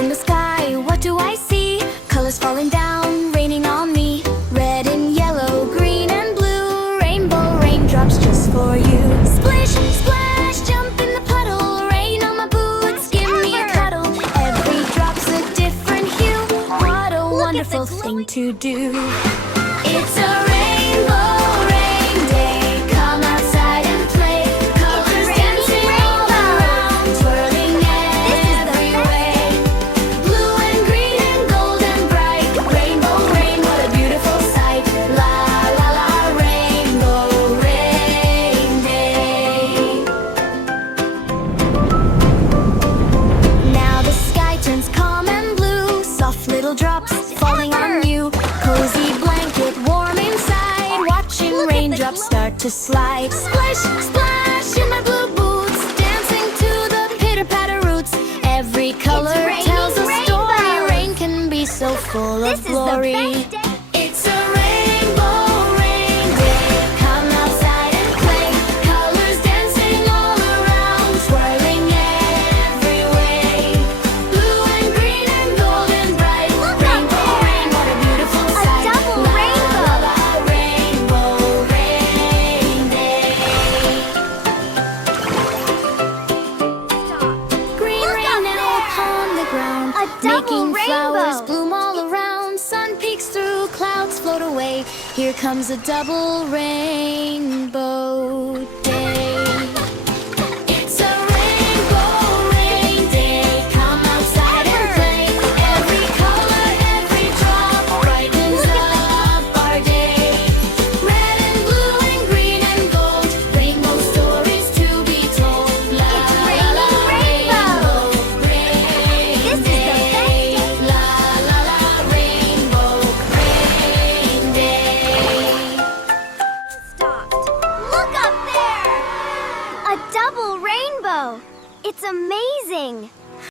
in the sky, what do I see? Colors falling down, raining on me. Red and yellow, green and blue. Rainbow raindrops just for you. Splish, splash, jump in the puddle. Rain on my boots, give me a cuddle. Every drop's a different hue. What a wonderful thing to do. It's a rainbow rain day. Come outside and play. Colors dancing all around, twirling every way. Blue and green and gold and bright. Rainbow rain, what a beautiful sight. La la la, rainbow rain day. Now the sky turns calm and blue. Soft little drops falling on you. Cozy blanket warm inside. Watching raindrops start to slide. Splish, splash in my blue boots. Dancing to the pitter-patter roots. Every color tells a story. Rain can be so full of glory. It's a rainbow rain day. Come outside and play. Colors dancing all around, swirling every way. Blue and green and gold and bright. Rainbow rain, what a beautiful sight. double La, rainbow. la, la, rainbow rain day. Green rain now upon the ground, A double making flowers rainbow. bloom all around. Sun peeks through, clouds float away. Here comes a double rainbow day. It's a rainbow rain day. Come outside and play. Every color, every drop brightens up our day. Red and blue and green and gold. Rainbow stories to be told. La la la, rainbow rain This is the day. best La la la, rainbow rain day. Stopped. Look up there! A double rainbow! It's amazing!